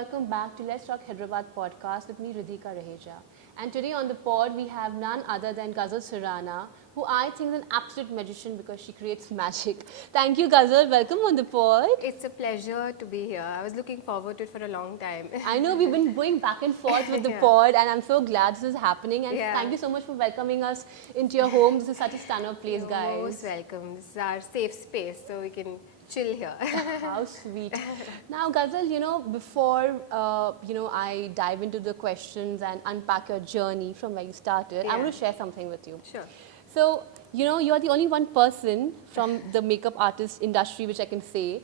welcome back to Let's Talk Hyderabad podcast with me, Ridhi. And today on the pod, we have none other than Gazal Surana, who I think is an absolute magician because she creates magic. Thank you, Gazal. Welcome on the pod. It's a pleasure to be here. I was looking forward to it for a long time. I know we've been going back and forth with the pod, and I'm so glad this is happening. And thank you so much for welcoming us into your home. This is such a stand-up place, guys. You're most welcome. This is our safe space, so we can chill here. How sweet. Now, Gazal, before I dive into the questions and unpack your journey from where you started, I want to share something with you. Sure. So, you're the only one person from the makeup artist industry, which I can say,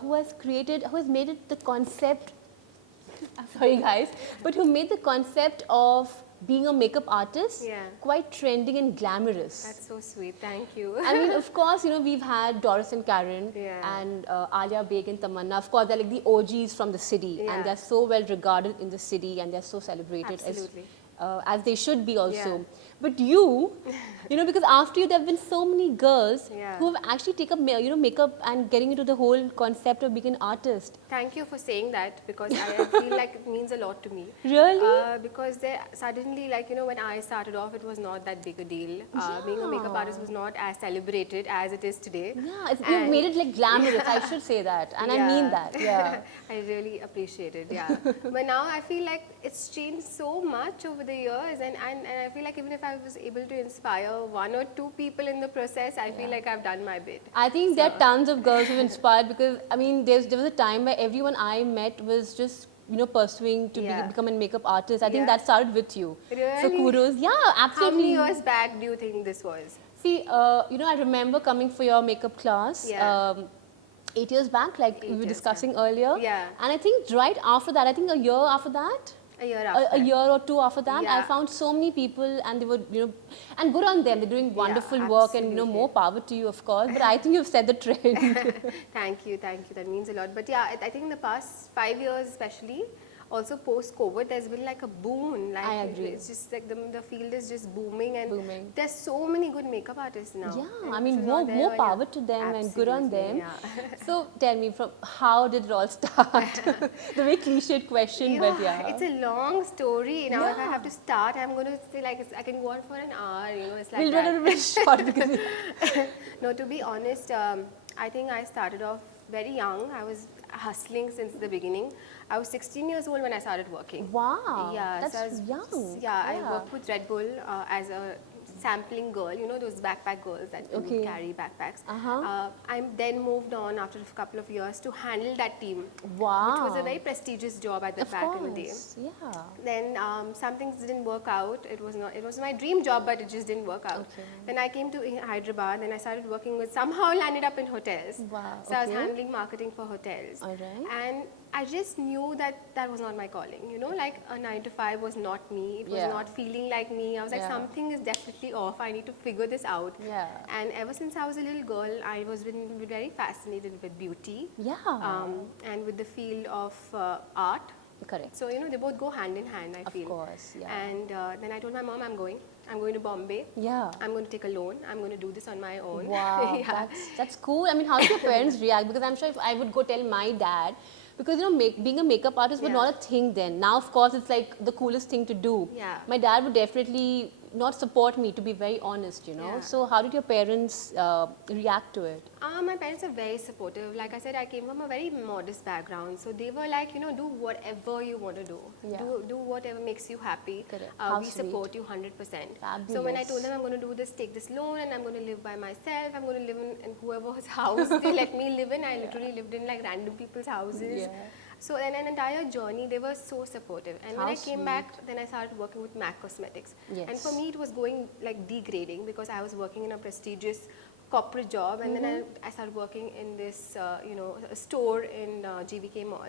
who has made it the concept, I'm sorry guys, but who made the concept of being a makeup artist quite trending and glamorous. That's so sweet. Thank you. I mean, of course, we've had Doris and Karen and Alia Baig and Tamanna. Of course, they're like the OGs from the city and they're so well regarded in the city and they're so celebrated as they should be also. But you, because after you, there have been so many girls who have actually taken makeup and getting into the whole concept of being an artist. Thank you for saying that because I feel like it means a lot to me. Really? Because they suddenly, when I started off, it was not that big a deal. Being a makeup artist was not as celebrated as it is today. Yeah, you've made it like glamorous, I should say that. And I mean that, I really appreciate it, But now I feel like it's changed so much over the years and I feel like even if I was able to inspire one or two people in the process, I feel like I've done my bit. I think there are tons of girls who inspired because, I mean, there was a time where everyone I met was just, pursuing to become a makeup artist. I think that started with you. Really? So kudos. Yeah, absolutely. How many years back do you think this was? See, I remember coming for your makeup class. 8 years back, like we were discussing earlier. And I think right after that, I think a year after that, a year after. A year or two after that, I found so many people and they were, and good on them. They're doing wonderful work and, more power to you, of course. But I think you've set the trend. Thank you. That means a lot. But I think in the past 5 years especially, also post-COVID, there's been like a boom. Like, I agree. It's just like the field is just booming and there's so many good makeup artists now. Yeah, I mean, more power to them and good on them. So tell me, from how did it all start? The very cliched question, but It's a long story. Now, if I have to start, I'm going to say like I can go on for an hour. It's like we'll do it a little bit short because. No, to be honest, I think I started off very young. I was hustling since the beginning. I was 16 years old when I started working. Wow, yeah, that's young. Yeah, I worked with Red Bull as a sampling girl, those backpack girls that carry backpacks. I then moved on after a couple of years to handle that team, which was a very prestigious job at the back in the day. Yeah. Then some things didn't work out. It was my dream job, but it just didn't work out. Then I came to Hyderabad and I started working somehow landed up in hotels. Wow. So I was handling marketing for hotels. All right. And I just knew that was not my calling, like a 9 to 5 was not me, it was not feeling like me. I was like, something is definitely off, I need to figure this out. And ever since I was a little girl, I was been very fascinated with beauty and with the field of art. Correct. So, they both go hand in hand, I feel. Of course, And then I told my mom, I'm going to Bombay. I'm going to take a loan. I'm going to do this on my own. Wow, that's cool. I mean, how did your parents react? Because I'm sure if I would go tell my dad, because being a makeup artist was not a thing then. Now, of course, it's like the coolest thing to do. My dad would definitely not support me, to be very honest, So how did your parents react to it? My parents are very supportive. Like I said, I came from a very modest background. So they were like, do whatever you want to do. Do whatever makes you happy. We support you 100%. Fabulous. So when I told them I'm going to do this, take this loan and I'm going to live by myself, I'm going to live in whoever's house they let me live in. I literally lived in like random people's houses. So in an entire journey, they were so supportive. And when I came back, then I started working with MAC Cosmetics. And for me, it was going like degrading because I was working in a prestigious corporate job, and then I started working in this, a store in GVK Mall.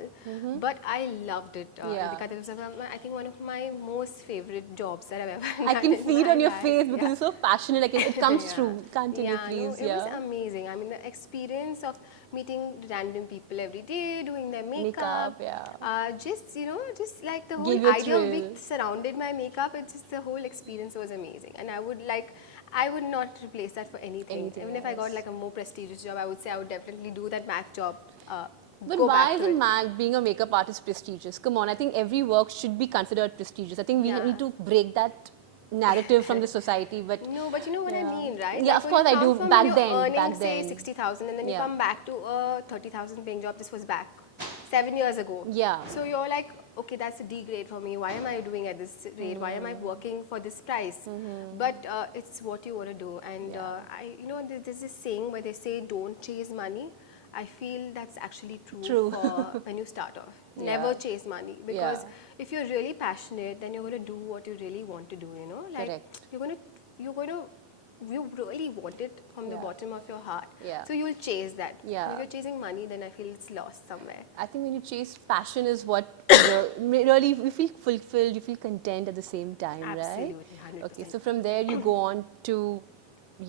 But I loved it because it was, I think, one of my most favorite jobs that I've ever done. I can see it on your face because you're so passionate. Like it comes through. Continue, please. It was amazing. I mean, the experience of meeting random people every day, doing their makeup, just like the whole idea of being surrounded by makeup. It's just the whole experience was amazing, and I would not replace that for anything. Even if I got like a more prestigious job, I would say I would definitely do that MAC job But go why back to isn't it. MAC being a makeup artist prestigious? Come on, I think every work should be considered prestigious. I think we Yeah. need to break that narrative from the society. But No, but you know what I mean, right? Yeah, Like of when course you I come do. from Back you're then, earning back say then. 60,000 and then you Yeah. come back to a 30,000 paying job. This was back 7 years ago. Yeah. So you're like, okay, that's a D grade for me. Why am I doing at this rate? Why am I working for this price? But it's what you want to do. And there's this saying where they say, don't chase money. I feel that's actually true. For when you start off. Yeah. Never chase money, because Yeah. if you're really passionate, then you're going to do what you really want to do. You know, like Correct. you're going to you really want it from the Yeah. bottom of your heart. Yeah. So you'll chase that. Yeah. If you're chasing money, then I feel it's lost somewhere. I think when you chase passion is what really you feel fulfilled, you feel content at the same time, right? Absolutely, 100%. Okay, so from there you go on to,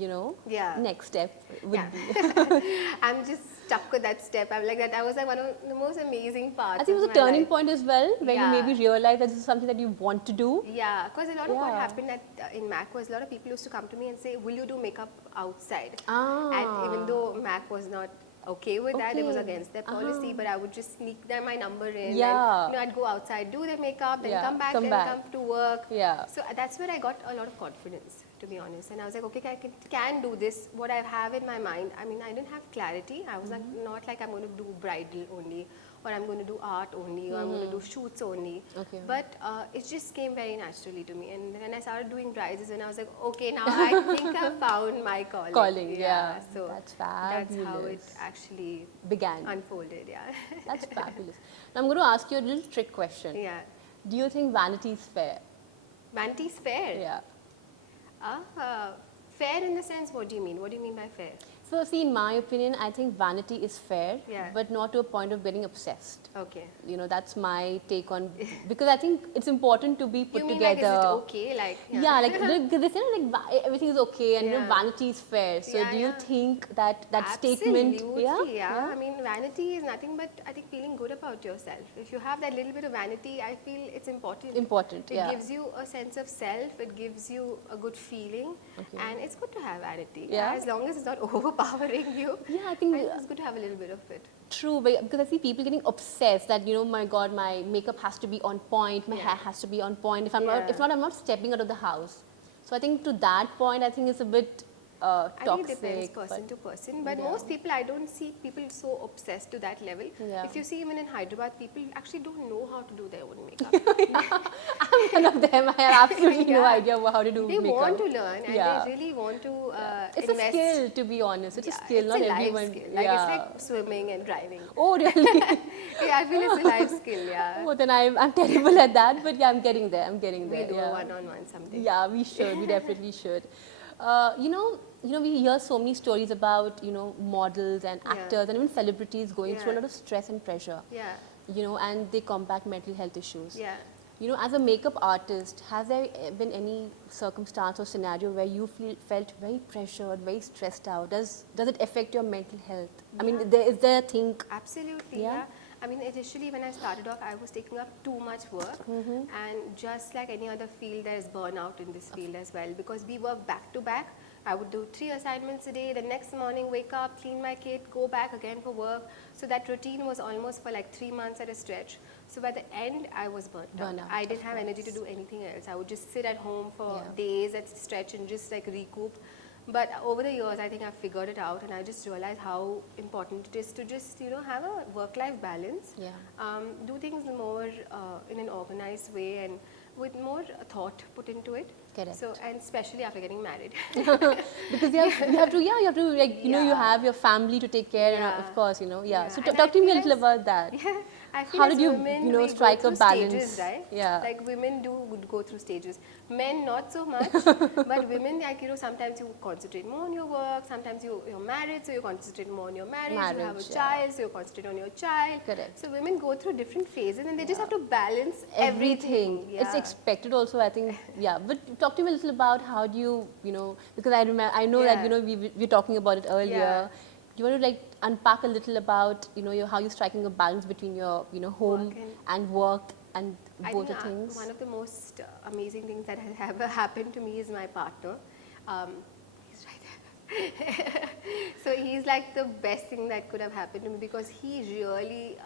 Yeah. next step would Yeah. be. I'm just stuck with that step. I'm like that. I was like one of the most amazing parts. I think it was a of my turning life. point as well, when you Yeah. maybe realize that this is something that you want to do. Yeah, because a lot of what Yeah. happened in MAC was a lot of people used to come to me and say, will you do makeup outside? Ah. And even though MAC was not okay with that, it was Okay. against their policy, but I would just sneak my number in. Yeah. And, I'd go outside, do their makeup, then Yeah, come back, come then back. come to work. Yeah. So that's where I got a lot of confidence, to be honest. And I was like, okay, I can do this. What I have in my mind, I mean, I didn't have clarity. I was like, not like I'm going to do bridal only, or I'm going to do art only, or I'm going to do shoots only. Okay. But it just came very naturally to me. And when I started doing brides, and I was like, okay, now I think I found my calling. Calling, yeah. So That's that's how it fabulous. actually Began. unfolded, yeah. That's fabulous. Now I'm going to ask you a little trick question. Yeah. Do you think vanity is fair? Vanity is fair. Yeah. Fair in the sense, what do you mean? What do you mean by fair? So see, in my opinion, I think vanity is fair, Yeah. but not to a point of getting obsessed. Okay. That's my take on, because I think it's important to be put You mean together. like, is it okay? Like, Yeah, like they say everything is okay and Yeah. vanity is fair. So Yeah, do you yeah. think that statement? Absolutely, yeah. I mean, vanity is nothing but, I think, feeling good about yourself. If you have that little bit of vanity, I feel it's important. Important, It yeah. gives you a sense of self. It gives you a good feeling, Okay. and it's good to have vanity. Yeah. As long as it's not overpowering you. Yeah, I think it's good to have a little bit of it. true, but because I see people getting obsessed that my God, my makeup has to be on point, my Yeah. hair has to be on point. If Yeah. not, I'm not stepping out of the house. So I think to that point, I think it's a bit I think toxic. it depends person but- to person, but Yeah. most people, I don't see people so obsessed to that level. Yeah. If you see even in Hyderabad, people actually don't know how to do their own makeup. I'm one of them. I have absolutely no Yeah. idea how to do They makeup. want to learn, and Yeah. they really want to It's invest. a skill, to be honest. It's a Yeah, skill, it's not a life everyone. skill. Like, yeah. it's like swimming and driving. Oh, really? Yeah, I feel it's a life skill, yeah. Oh, then I'm terrible at that, but yeah, I'm getting there. I'm getting there. We'll do yeah. a one-on-one someday. Yeah, we should. We definitely should. We hear so many stories about models and Yeah. actors and even celebrities going through a Yeah. lot of stress and pressure. Yeah, And they combat mental health issues. yeah. As a makeup artist, has there been any circumstance or scenario where you felt very pressured, very stressed out? Does it affect your mental health? I mean, is there a thing? Absolutely, Yeah. yeah. I mean, initially when I started off, I was taking up too much work, and just like any other field, there is burnout in this field as well, because we work back to back. I would do 3 assignments a day. The next morning, wake up, clean my kit, go back again for work. So that routine was almost for like 3 months at a stretch. So by the end, I was burnt out. Burnout, I didn't of have energy to course. do anything else. I would just sit at home for Yeah. days at a stretch and just like recoup. But over the years, I think I've figured it out, and I just realized how important it is to just have a work-life balance. Yeah. Do things more in an organized way and with more thought put into it. Correct. So, and especially after getting married. Because you have to like you Yeah. have your family to take care, and Yeah. of course yeah. Yeah. So And talk I to me a feel little as- about that. Yeah, I feel How as did you, women, you know, we go strike a through balance? Stages, right? Yeah. Like women do would go through stages. Men not so much, but women, like sometimes you concentrate more on your work. Sometimes you're married, so you concentrate more on your marriage. You have a Marriage, yeah. child, so you concentrate on your child. Correct. So women go through different phases, and they just have to balance Everything. Yeah. It's expected also, I think. Yeah. But talk to me a little about how do you, because I know that, Yeah. we were talking about it earlier. Yeah. Do you want to like unpack a little about, how you're striking a balance between your, home Work and work and I both the think things? one of the most amazing things that has ever happened to me is my partner. He's right there. So he's like the best thing that could have happened to me, because he really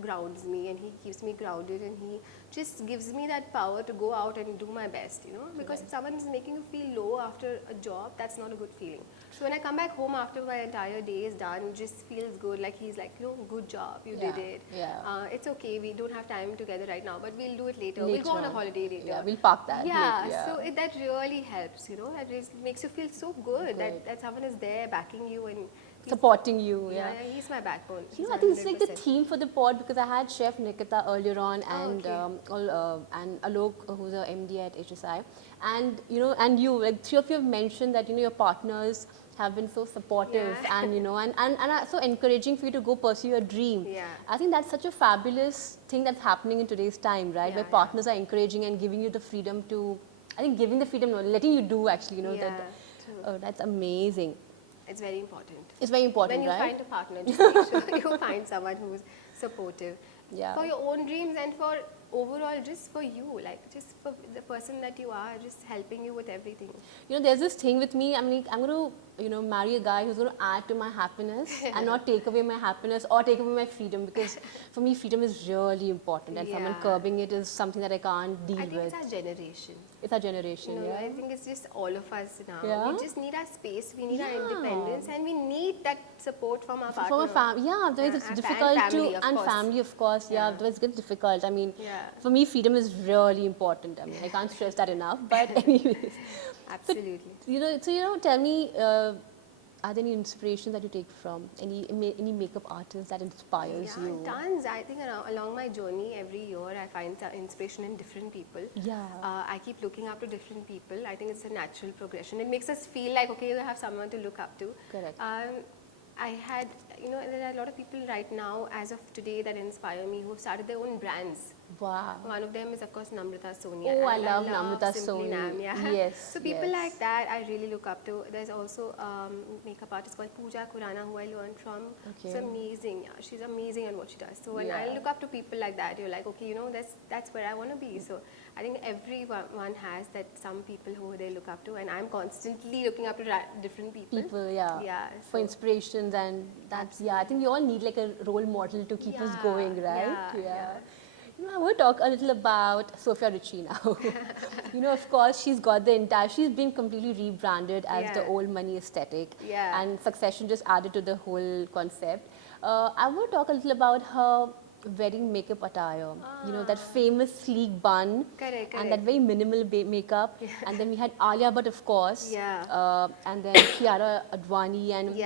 grounds me, and he keeps me grounded, and he just gives me that power to go out and do my best, you know, because if someone is making you feel low after a job, that's not a good feeling. So when I come back home after my entire day is done, it just feels good, like he's like, you know, good job, you did it. It's okay, we don't have time together right now, but we'll do it later. We'll go on a holiday later. Yeah, we'll park that. So that really helps, you know, that really makes you feel so good that someone is there backing you and supporting you. Yeah, he's my backbone. You know, I think it's like the theme for the pod, because I had Chef Nikita earlier on, and and Alok, who's a MD at HSI, and you know, and you, like three of you have mentioned that, you know, your partners have been so supportive and, you know, and so encouraging for you to go pursue your dream. I think that's such a fabulous thing that's happening in today's time, right? Where partners are encouraging and giving you the freedom to, I think giving the freedom, no, letting you do actually, you know, that, that's amazing. It's very important. It's very important, when you right? find a partner, just make sure you find someone who's supportive for your own dreams and for overall, just for you, like just for the person that you are, just helping you with everything. You know, there's this thing with me, I mean, I'm going to, you know, marry a guy who's going to add to my happiness and not take away my happiness or take away my freedom, because for me, freedom is really important, and someone curbing it is something that I can't deal with. I think it's our generation. It's our generation, you know, I think it's just all of us now. We just need our space, we need our independence, and we need that support from our partner. From a family, otherwise it's difficult family, of course, otherwise it gets difficult. I mean, for me, freedom is really important. I mean, I can't stress that enough, but anyways. Absolutely. So, you know, tell me, are there any inspirations that you take from? Any makeup artist that inspires you? Tons. I think along my journey, every year I find inspiration in different people. I keep looking up to different people. I think it's a natural progression. It makes us feel like, okay, you have someone to look up to. Correct. I had, you know, there are a lot of people right now, as of today, that inspire me, who have started their own brands. Wow. One of them is, of course, Namrata Soni. Oh, I love Namrata Soni. Yes. So people like that, I really look up to. There's also makeup artist called Pooja Khurana, who I learned from. She's amazing. She's amazing at what she does. So when I look up to people like that, you're like, okay, you know, that's where I want to be. So I think everyone has that, some people who they look up to, and I'm constantly looking up to different people. For inspirations, and that's, I think we all need like a role model to keep us going, right? You know, I want to talk a little about Sophia Richie now. You know, of course, she's got the entire, she's been completely rebranded as the old money aesthetic, and Succession just added to the whole concept. I want to talk a little about her wedding makeup attire. You know, that famous sleek bun, and that very minimal makeup. And then we had Alia Bhatt, of course, and then Kiara Advani, and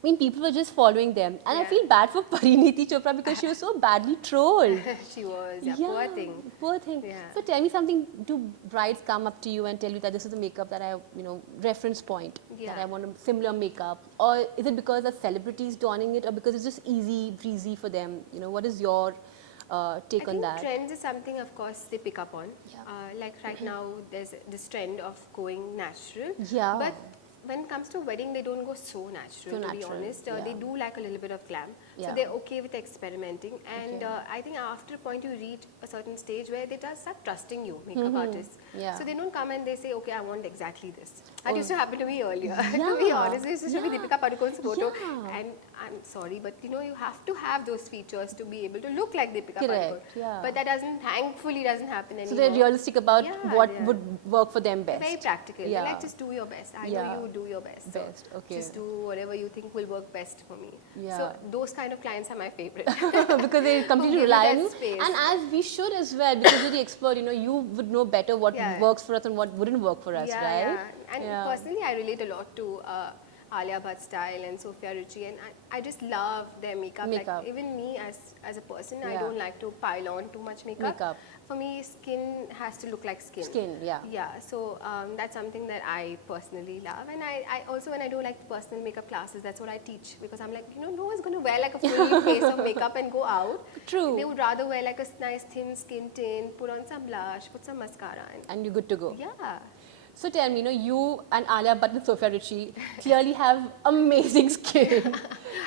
I mean, people were just following them. And I feel bad for Parineeti Chopra, because she was so badly trolled. She was, poor thing. Poor thing. So tell me something, do brides come up to you and tell you that this is the makeup that I, you know, reference point, that I want a similar makeup? Or is it because a celebrity is donning it, or because it's just easy, breezy for them? You know, what is your take on that? Trends is something, of course, they pick up on. Like right now, there's this trend of going natural. But when it comes to wedding, they don't go so natural, to be honest. They do like a little bit of glam. So they're okay with experimenting. And I think after a point, you reach a certain stage where they just start trusting you, makeup artists. So they don't come and they say, okay, I want exactly this. That used to happen to me earlier. To be honest, it used to show me Deepika Padukone's photo. And I'm sorry, but you know, you have to have those features to be able to look like Deepika Padukone. But that thankfully doesn't happen anymore. So they're realistic about what would work for them best. Very practical. Like, just do your best. I know you do your best. So just do whatever you think will work best for me. So those kind of clients are my favorite. Because they completely rely on you. And as we should as well, because you're the expert, you know, you would know better what works for us and what wouldn't work for us, right? And personally, I relate a lot to Alia Bhatt style and Sophia Richie, and I just love their makeup. Like, even me as a person, I don't like to pile on too much makeup. For me, skin has to look like skin. So that's something that I personally love. And I also, when I do like personal makeup classes, that's what I teach, because I'm like, you know, no one's going to wear like a full face of makeup and go out. True. They would rather wear like a nice thin skin tint, put on some blush, put some mascara. And you're good to go. So tell me, you and Alia Bhatt and Sophia Richie clearly have amazing skin.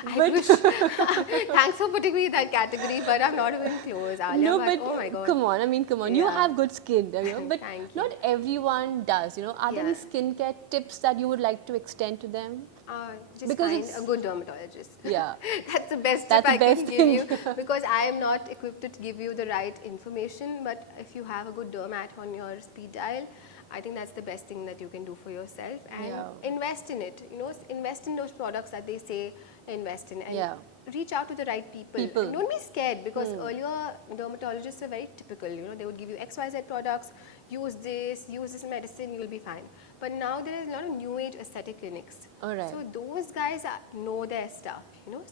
I wish. Thanks for putting me in that category, but I'm not even close. Alia No, Bhatt, but oh my god. come on, I mean, come on. You Yeah. have good skin, but Thank you. not everyone does, Are there any Yeah. skincare tips that you would like to extend to them? Just Because find it's- a good dermatologist. Yeah. That's the best That's tip the I best can give you thing. because I am not equipped to give you the right information. But if you have a good dermat on your speed dial, I think that's the best thing that you can do for yourself and Yeah. invest in it. Invest in those products that they say invest in and Yeah. reach out to the right people. People. And don't be scared because earlier dermatologists were very typical. They would give you XYZ products, use this medicine, you'll be fine. But now there is a lot of new age aesthetic clinics. All right. So those guys know their stuff,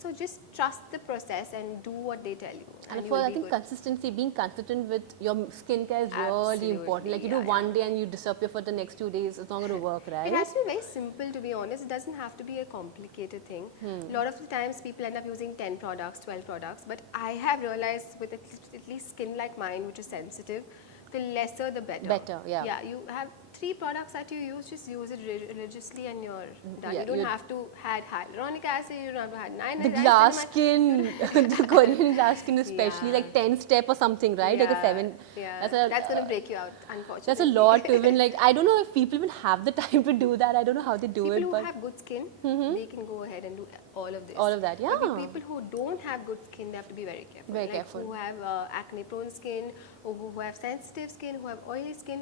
So just trust the process and do what they tell you. And you for will I be think good. consistency, being consistent with your skincare is really Absolutely, important. Like you do yeah, one day and you disappear for the next 2 days, it's not going to work, right? It has to be very simple, to be honest. It doesn't have to be a complicated thing. A lot of the times people end up using 10 products, 12 products, but I have realized with at least skin like mine, which is sensitive, the lesser the better. Better, yeah. Yeah, you have 3 products that you use, just use it religiously and you're done. Yeah, you don't you're- have to add hyaluronic acid, you don't have to add The glass skin, the Korean glass skin especially, Yeah. like 10 step or something, right? Like a 7. Yeah, That's going to break you out, unfortunately. That's a lot to even I don't know if people even have the time to do that. I don't know how they do People it, who but have good skin, they can go ahead and do all of this. all of that, But yeah. the people who don't have good skin, they have to be very careful. Very careful. Who have acne-prone skin, or who have sensitive skin, who have oily skin,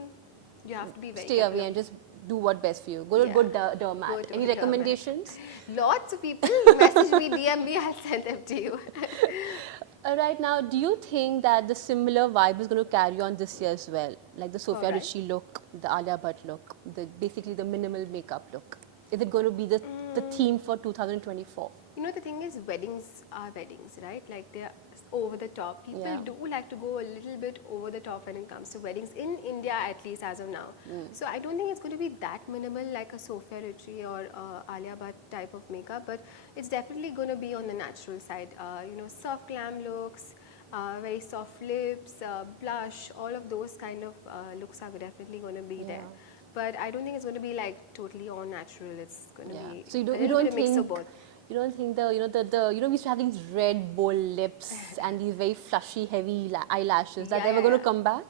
you have to be very Stay careful. away and just do what best for you. Go to Yeah. good Go dermat. to Any a dermat. recommendations? Lots of people message me, DM me, I'll send them to you. Right now, do you think that the similar vibe is going to carry on this year as well? Like the Sophia Alright. Richie look, the Alia Bhatt look, basically the minimal makeup look. Is it going to be the theme for 2024? The thing is, weddings are weddings, right? Like they are over the top. People Yeah. do like to go a little bit over the top when it comes to weddings, in India at least as of now. So I don't think it's going to be that minimal like a Sophia Richie or Alia Bhatt type of makeup, but it's definitely going to be on the natural side. Soft glam looks, very soft lips, blush, all of those kind of looks are definitely going to be there. But I don't think it's going to be like totally all natural. It's going to be So you a don't little bit of mix of both. you don't think we used to have these red bold lips and these very flushy heavy eyelashes that Yeah, ever yeah, going to yeah. come back?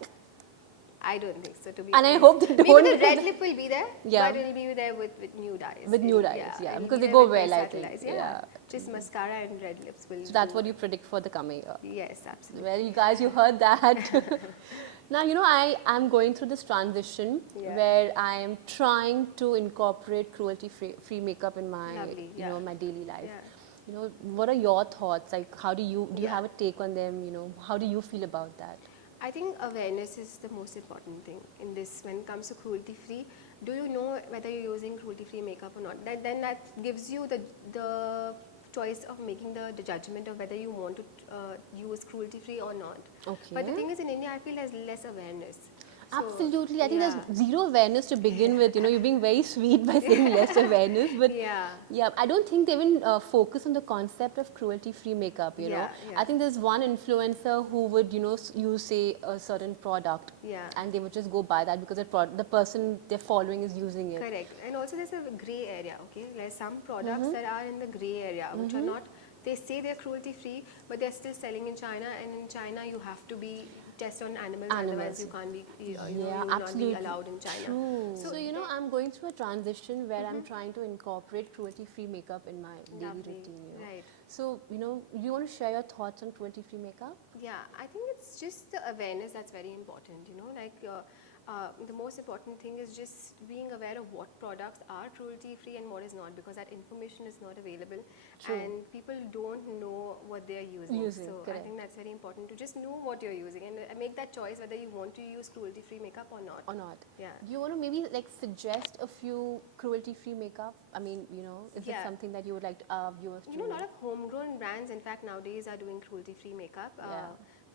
I don't think so, to be And I honest. hope they Maybe don't. the red lip will be there, Yeah. but it will be there with new dyes. With new dyes, yeah, it'll because be they there go with well, very I subtle think, eyes, yeah. Just mascara and red lips will So that's do. what you predict for the coming year. Yes, absolutely. Well, you guys, you heard that. Now, I am going through this transition Yeah. where I am trying to incorporate cruelty-free makeup in my, Lovely, yeah. my daily life. Yeah. What are your thoughts? Like, how do you Yeah. have a take on them? How do you feel about that? I think awareness is the most important thing in this when it comes to cruelty-free. Do you know whether you're using cruelty-free makeup or not? Then that gives you the choice of making the judgment of whether you want to use cruelty-free or not. Okay. But the thing is, in India, I feel there's less awareness. So, Absolutely. I think yeah. there's zero awareness to begin with. You're being very sweet by saying less awareness. But Yeah. I don't think they even focus on the concept of cruelty-free makeup, Yeah, yeah. I think there's one influencer who would, use, say, a certain product. Yeah. And they would just go buy that because the person they're following is using it. Correct. And also there's a grey area, okay? There's some products that are in the grey area, which are not, they say they're cruelty free, but they're still selling in China, and in China you have to be test on animals, otherwise you can't be, you will not be allowed in China. True. So, I'm going through a transition where I'm trying to incorporate cruelty-free makeup in my daily Lovely. routine. Right. So, do you want to share your thoughts on cruelty-free makeup? Yeah, I think it's just the awareness that's very important, the most important thing is just being aware of what products are cruelty free and what is not, because that information is not available. True. And people don't know what they are using. So I correct. think that's very important to just know what you're using and make that choice whether you want to use cruelty free makeup or not. Yeah. Do you want to maybe suggest a few cruelty-free makeup? I mean, is this Yeah. something that you would like our viewers to A lot of homegrown brands, in fact, nowadays are doing cruelty-free makeup. Yeah.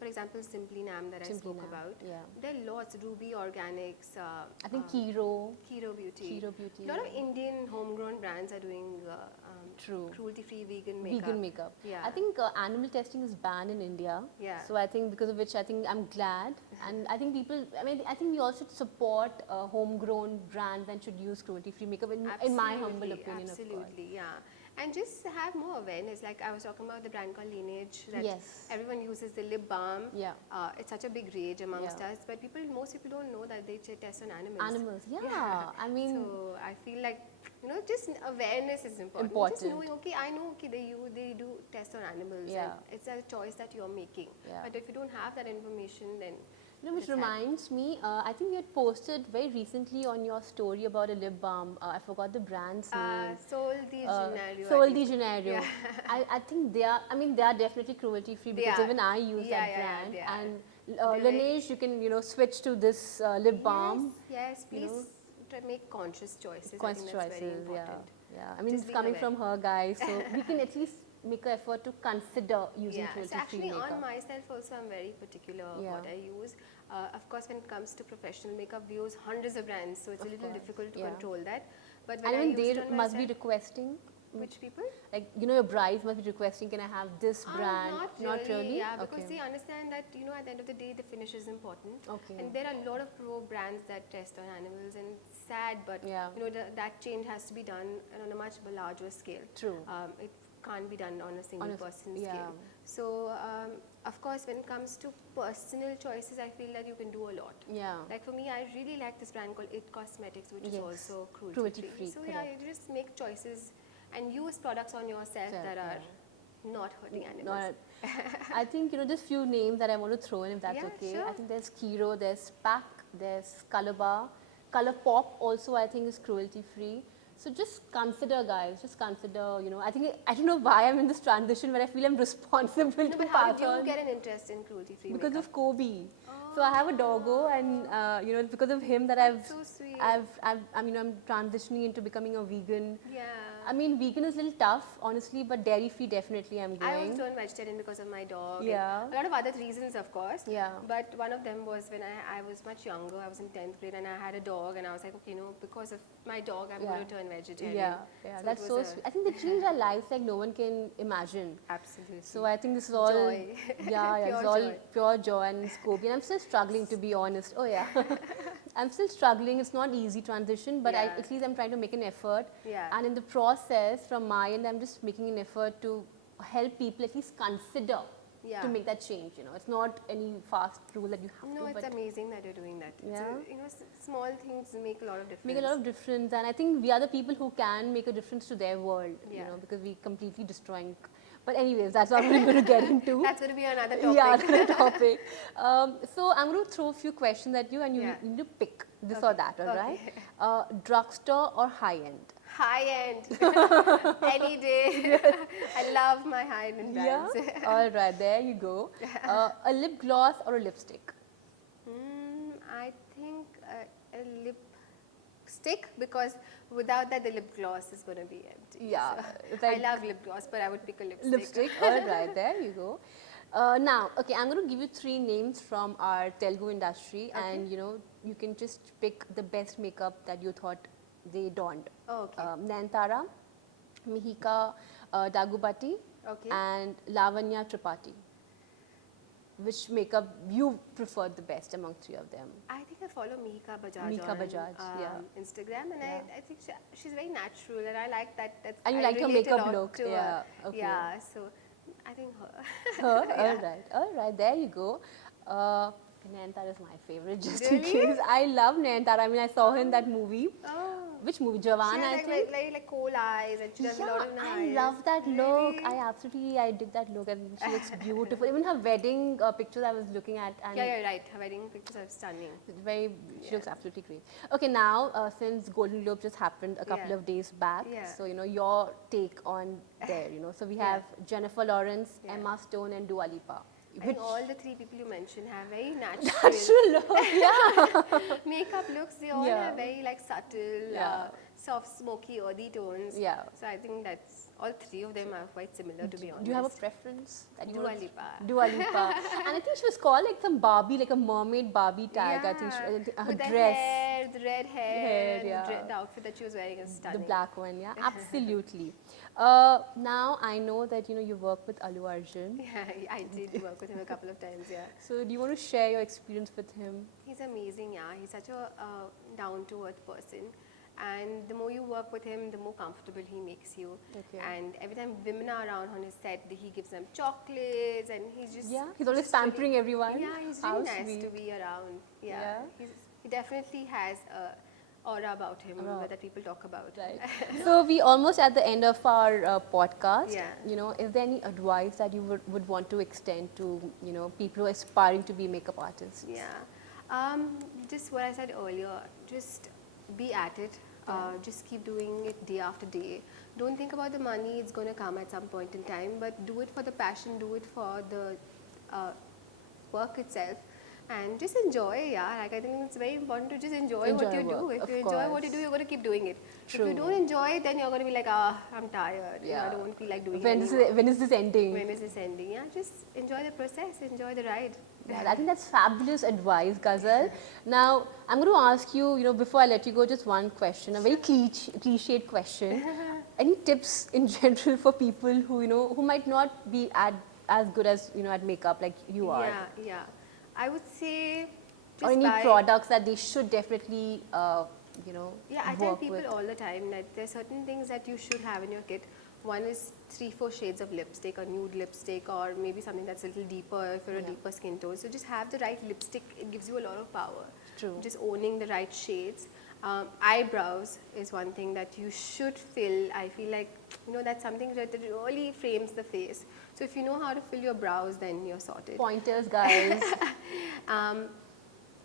For example, Simply Nam that I Simply spoke Nam, about. yeah. There are lots, Ruby Organics. I think Kiro. Kiro Beauty. Kiro Beauty. A lot of Indian homegrown brands are doing True. cruelty-free vegan makeup. Vegan makeup. Yeah. I think animal testing is banned in India. Yeah. So I think because of which I think I'm glad, and I think people. I mean, I think we all should support homegrown brands and should use cruelty-free makeup. In my humble opinion, of course. Absolutely, yeah. And just have more awareness. Like I was talking about the brand called Lineage. That Yes. everyone uses the lip balm. Yeah. It's such a big rage amongst us, but most people don't know that they test on animals. Animals, yeah. I mean, so I feel like just awareness is important. Important. Just knowing, okay, I know, okay, they do test on animals. Yeah. And it's a choice that you're making. Yeah. But if you don't have that information, then which reminds me, I think you had posted very recently on your story about a lip balm. I forgot the brand's name. Sol de Janeiro. Sol de Janeiro. Yeah. I think they are definitely cruelty free because even I use that brand. And Laneige, you can switch to this lip balm. Yes, please try make conscious choices. Conscious I think that's choices, very important. yeah. I mean, Just it's coming aware. from her, guys, so we can at least make an effort to consider using So cruelty free actually makeup. on myself also I'm very particular what I use. Of course, when it comes to professional makeup, we use hundreds of brands, so it's a little difficult to control that. But when and even I they on must be myself, requesting. which people? Like, your brides must be requesting, can I have this brand? Not really. Yeah, Okay. because they understand that, at the end of the day, the finish is important. Okay. And there are a lot of pro brands that test on animals, and it's sad, but, that change has to be done on a much larger scale. True. It can't be done on a single person scale. So, of course, when it comes to personal choices, I feel that you can do a lot. Yeah. Like for me, I really like this brand called It Cosmetics, which is also cruelty-free. So correct. you just make choices and use products on yourself that are not hurting animals. I think, just few names that I want to throw in, if that's okay. Sure. I think there's Kiro, there's Pack, there's Colourbar. Colourpop also, I think, is cruelty-free. So just consider, guys, I don't know why I'm in this transition where I feel I'm responsible to But how did you get an interest in cruelty-free because makeup? of Kobe. So I have a doggo, and it's because of him that So sweet. I'm transitioning into becoming a vegan. Yeah. I mean, vegan is a little tough, honestly, but dairy-free definitely I'm going. I was turned vegetarian because of my dog. Yeah. And a lot of other reasons, of course. Yeah. But one of them was when I was much younger. I was in 10th grade and I had a dog, and I was like, okay, because of my dog, I'm going to turn vegetarian. Yeah, So that's so sweet. I think they change our lives like no one can imagine. Absolutely. So I think this is all Joy. it's all pure joy and Kobe. And I'm still struggling, to be honest. Oh yeah, I'm still struggling. It's not easy transition, but at least I'm trying to make an effort. Yeah. And in the process, from my end, I'm just making an effort to help people at least consider to make that change. It's not any fast rule that you have to. No, it's but amazing that you're doing that. Yeah. Small things make a lot of difference. make a lot of difference, and I think we are the people who can make a difference to their world. Because we completely destroying. But anyways, that's what we're going to get into. That's going to be another topic. Yeah, another topic. So I'm going to throw a few questions at you, and you need to pick this or that. All right? Drugstore or high end? High end. Any day. I love my high end brands. Yeah. All right, there you go. A lip gloss or a lipstick? I think a lipstick, because without that the lip gloss is going to be empty. Yeah. So I love lip gloss, but I would pick a lipstick. Lipstick. All right, there you go. Now, okay, I'm going to give you 3 names from our Telugu industry, and you can just pick the best makeup that you thought they donned. Oh, okay. Nayantara, Mihika Dagubati, and Lavanya Tripathi. Which makeup you preferred the best among 3 of them? I think I follow Mihika Bajaj Mihika on Bajaj, Instagram, and I think she's very natural, and I like that. And you I like her relate a makeup lot look, to her. okay. Yeah, so I think her. Her, all right, there you go. Nayantara is my favorite, just in Really? case. I love Nayantara. I mean, I saw her in that movie. Oh. Which movie? Jawan, She I has think. like coal eyes, and she does a lot in her I eyes. love that look. Really? I dig that look, and she looks beautiful. Even her wedding pictures I was looking at, and Yeah, you're right. Her wedding pictures are stunning. she looks absolutely great. Okay, now since Golden Globe just happened a couple of days back, so your take on there. So we have Jennifer Lawrence, Emma Stone, and Dua Lipa. I think all the three people you mentioned have very natural natural look, yeah. makeup looks. They all Yeah. have very like subtle, Yeah. soft, smoky, earthy tones. Yeah. So I think that's all three of them are quite similar, to be honest. Do you have a preference? That you Dua wanna- Lipa. Dua Lipa. And I think she was called like some Barbie, like a mermaid Barbie tag. I think she, her with the dress. hair, the red hair, and yeah. the outfit that she was wearing is stunning. The black one, yeah, absolutely. Now I know that you work with Allu Arjun. Yeah, I did work with him a couple of times. Yeah, So do you want to share your experience with him? he's amazing. Yeah, he's such a down-to-earth person. And the more you work with him, the more comfortable he makes you. Okay. And every time women are around on his set, he gives them chocolates, and he's just He's always just pampering everyone. Yeah, he's How really nice sweet. to be around. Yeah. Yeah, he definitely has a aura about him that people talk about. Right. So we almost at the end of our podcast. Yeah. Is there any advice that you would want to extend to people who are aspiring to be makeup artists? Yeah, just what I said earlier. Just be at it. Just keep doing it day after day. Don't think about the money; it's going to come at some point in time. But do it for the passion. Do it for the work itself. And just enjoy, yeah. Like I think it's very important to just enjoy what you do. If you enjoy what you do, you're going to keep doing it. True. If you don't enjoy it, then you're going to be like, I'm tired. Yeah. I don't feel like doing it When is this ending? When is this ending? Yeah, just enjoy the process, enjoy the ride. Yeah, I think that's fabulous advice, Gazal. Now, I'm going to ask you, before I let you go, just one question, a very cliched question. Any tips in general for people who might not be as good as, at makeup like you are? Yeah. I would say just Or any buy products that they should definitely, Yeah, I tell work people with. all the time that there are certain things that you should have in your kit. One is 3-4 shades of lipstick, or nude lipstick, or maybe something that's a little deeper if you're a deeper skin tone. So just have the right lipstick. It gives you a lot of power. True. Just owning the right shades. Eyebrows is one thing that you should fill. I feel like that's something that really frames the face. So if you know how to fill your brows, then you're sorted. Pointers, guys.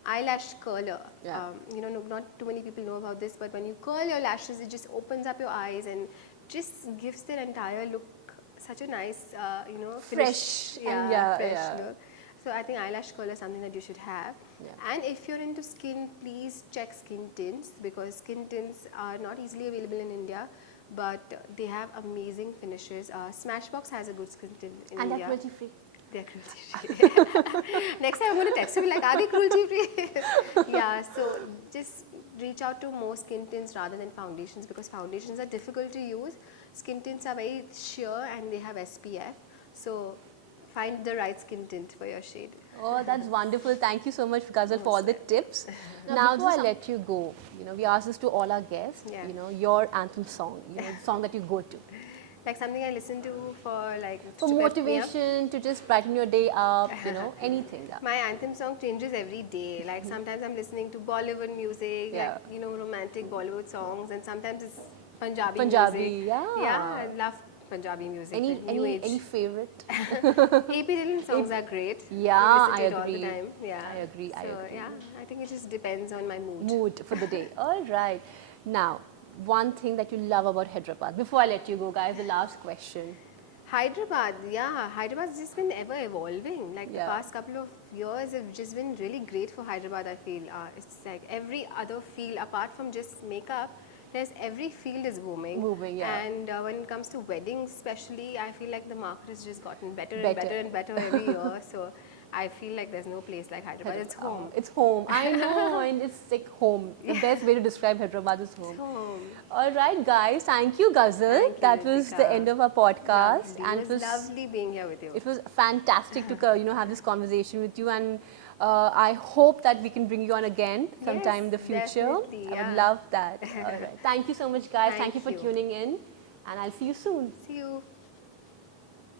Eyelash curler. Yeah. Not too many people know about this, but when you curl your lashes, it just opens up your eyes and just gives the entire look such a nice, Fresh. fresh look. So I think eyelash curler is something that you should have. Yeah. And if you're into skin, please check skin tints, because skin tints are not easily available in India, but they have amazing finishes. Smashbox has a good skin tint in And India. they're cruelty-free. They're cruelty-free. Next time I'm going to text you like, are they cruelty-free? Yeah, so just reach out to more skin tints rather than foundations, because foundations are difficult to use. Skin tints are very sheer and they have SPF. So find the right skin tint for your shade. Oh, that's wonderful. Thank you so much, Gazal, for all the tips. Now, before I let you go, we ask this to all our guests, Yeah. your anthem song, the song that you go to. Like something I listen to for like For to pep me up. motivation, to just brighten your day up, anything. Yeah. My anthem song changes every day. Like sometimes I'm listening to Bollywood music, Yeah. like romantic Bollywood songs, and sometimes it's Punjabi Punjabi, music. yeah. I love Punjabi music. Any new age. any favorite? AP Dylan songs are great. Yeah, I I listen to it agree. all the time. Yeah, I agree, I So agree. yeah, I think it just depends on my mood. Mood for the day. All right. Now, one thing that you love about Hyderabad. Before I let you go, guys, the last question. Hyderabad, yeah, Hyderabad's just been ever evolving. Like the Yeah. past couple of years have just been really great for Hyderabad, I feel. It's like every other field apart from just makeup, every field is booming. Moving, yeah. And when it comes to weddings especially, I feel like the market has just gotten better and Better. better and better every year. So I feel like there's no place like Hyderabad. It's home. It's home. I know, and it's like home. The best way to describe Hyderabad is home. It's home. All right, guys. Thank you, Gazal. Thank you, That was the Ritika. end of our podcast, Lovely. and It was lovely being here with you. it was fantastic to have this conversation with you, and I hope that we can bring you on again sometime in the future. definitely, I yeah. would love that. All right. Thank you so much, guys. Thank you for you. tuning in, and I'll see you soon. See you.